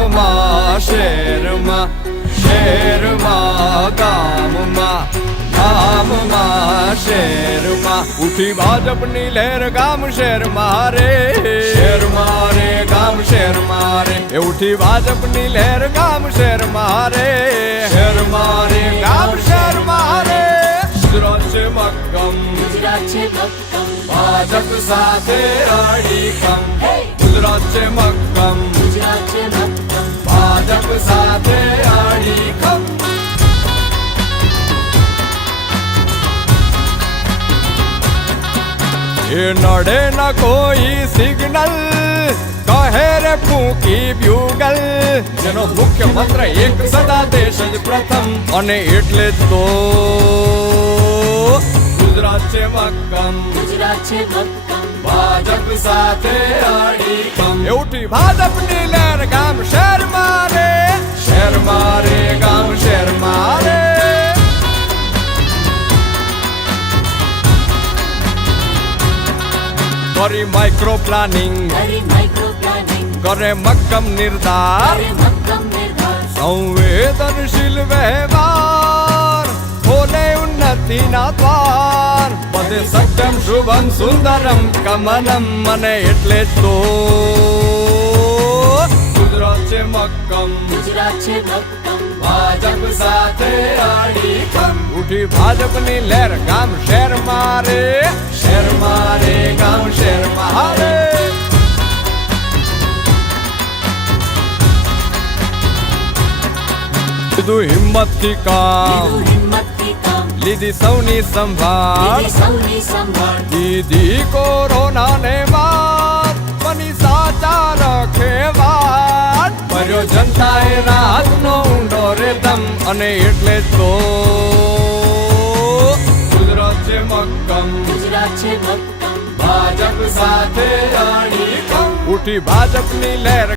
ગામમાં શહેરમાં, શહેરમાં ગામમાં, ગામમાં શહેરમાં ઉઠી ભાજપની લહેર ગામ શહેરમાં રે, શહેરમાં રે ગામ શહેરમાં રે એ ઉઠી ભાજપની લહેર ગામ શહેરમાં રે, શહેરમાં રે ગામ શહેરમાં રે. ગુજરાત છે મક્કમ, ગુજરાત છે મક્કમ, ભાજપ સાથે અડીખમ. ગુજરાત છે મક્કમ, ગુજરાત છે મક્કમ, ભાજપ સાથે અડીખમ. એ નડે ન કોઈ સિગ્નલ, કહે રે ફૂંકી બ્યુગલ, જેનો મુખ્ય મંત્ર એક સદા દેશ જ પ્રથમ. અને એટલે જ તો ગુજરાત છે મક્કમ, ગુજરાત છે મક્કમ, ભાજપ સાથે અડીખમ. એ ઉઠી ભાજપની લહેર ગામ શહેરમાં રે, શહેરમાં રે ગામ શહેરમાં રે. કરી માઇક્રો પ્લાનિંગ, કરી માઇક્રો પ્લાનિંગ, કરે મક્કમ નિર્ધાર, કરે મક્કમ નિર્ધાર, સંવેદનશીલ વ્યવહાર, ખોલે ઉન્નતિના દ્વાર, બધે સત્યમ શુભમ સુંદરમ કમલમ. અને એટલે જ તો ગુજરાત છે મક્કમ, ગુજરાત છે મક્કમ, ભાજપ સાથે અડીખમ. ઉઠી ભાજપની લહેર ગામ શહેરમાં રે, શહેરમાં રે ગામ શહેરમાં રે. લીધું હિંમતથી કામ, લીધું હિંમતથી કામ, લીધી સૌની સંભાળ, લીધી સૌની સંભાળ, દીધી કોરોનાને માત, બની સાચા રખે વાત, ભર્યો જનતાએ રાહતનો ઊંડો રેતમ. અને એટલે જ તો ગુજરાત છે મક્કમ, ગુજરાત છે મક્કમ, ભાજપ સાથે અડીખમ. ઉઠી ભાજપની લહેર